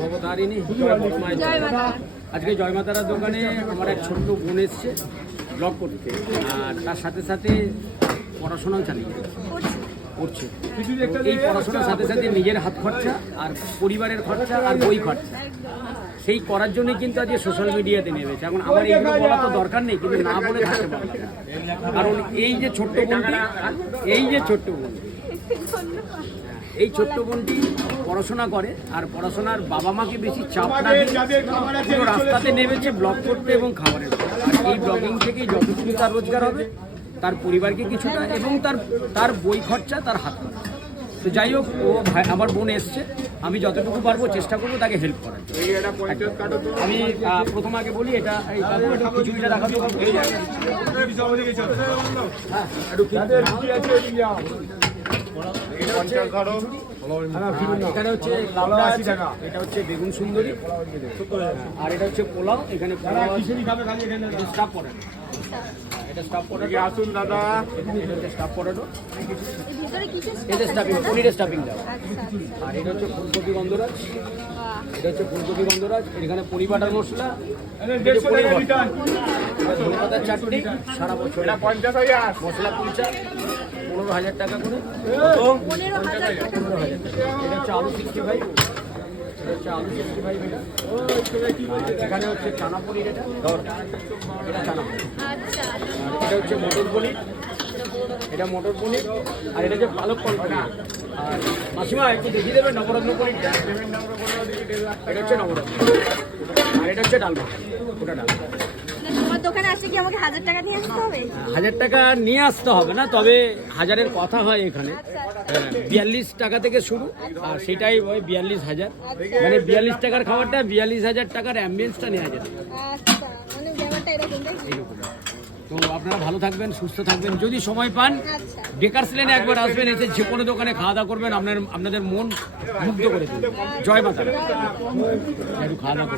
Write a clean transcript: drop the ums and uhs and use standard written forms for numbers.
ভবতারিণী আজকে জয়মাতারার দোকানে আমার এক ছোট্ট বোন এসছে ব্লগ করতে, আর তার সাথে সাথে পড়াশোনাও চালিয়ে করছে। এই পড়াশোনার সাথে সাথে নিজের হাত খরচা আর পরিবারের খরচা আর বই খরচা সেই করার জন্য কিন্তু আজকে সোশ্যাল মিডিয়াতে নেমেছে। এখন আমার এইগুলো বলা তো দরকার নেই, কিন্তু না বলে থাকতে পারবে না। কারণ এই যে ছোট্ট বোনটি এই ছোট্ট বোনটি পড়াশোনা করে, আর পড়াশোনার বাবা মাকে বেশি চাপ না দিয়ে পুরো রাস্তাতে নেমেছে ব্লগ করতে এবং খাবারের। আর এই ব্লগিং থেকেই যতটুকু তার রোজগার হবে, তার পরিবারকে কিছুটা এবং তার বই খরচা, তার হাত খরচা। তো যাই হোক, ও আমার বোন এসছে, আমি যতটুকু পারবো চেষ্টা করবো তাকে হেল্প করার। আমি প্রথম আগে বলি, এটা খিচুড়িটা দেখাবো। এখানে হচ্ছে লাবড়া আছে, এটা হচ্ছে বেগুন সুন্দরী, আর এটা হচ্ছে পোলাও। এখানে স্টাফ পটেটো, এটা স্টাফ পটেটো। আসুন দাদা, এটা হচ্ছে স্টাফ পটেটো, এটা স্টাফিং, পনিরের স্টাফিং দেওয়া। আর এটা হচ্ছে ফুলকপি গন্ধরাজ, এটা হচ্ছে ফুলকপি গন্ধরাজ। এখানে পনির বাটার মশলা, ধনেপাতার চাটনি, সারা বছর মশলা কুলচা 15,000 টাকা করে। 15,000 টাকা। এটা হচ্ছে আলু 65, এটা হচ্ছে আলু 65 এটা। এখানে হচ্ছে চানা পনির, এটা চানা পনির। এটা হচ্ছে মটর পনির, এটা মটর পনির। আর এটা হচ্ছে পালক পনির। আর মাসিমা একটু দেখিয়ে দেবেন নবরত্ন পনির। এটা হচ্ছে নবরত্ন। আর এটা হচ্ছে ডালমা, ওটা ডালমা। দোকানে আসলে কি আমাকে 1000 টাকা নিয়ে আসতে হবে? 1000 টাকা নিয়ে আসতে হবে না, তবে 1000-এর কথা হয় এখানে। 42 টাকা থেকে শুরু, আর সেটাই ওই 42,000। মানে 42 টাকার খাবারটা 42,000 টাকার অ্যাম্বিয়েন্সটা নেওয়া যেত। মানে ব্যাপারটা এরকম। তো আপনারা ভালো থাকবেন, সুস্থ থাকবেন। যদি সময় পান বেকারস লেনে একবার আসবেন, এসে যে কোনো দোকানে খাওয়া দাওয়া করবেন, আপনাদের মন মুগ্ধ করে দেবেন। জয় মাতা, একটু খাওয়া দাওয়া করে।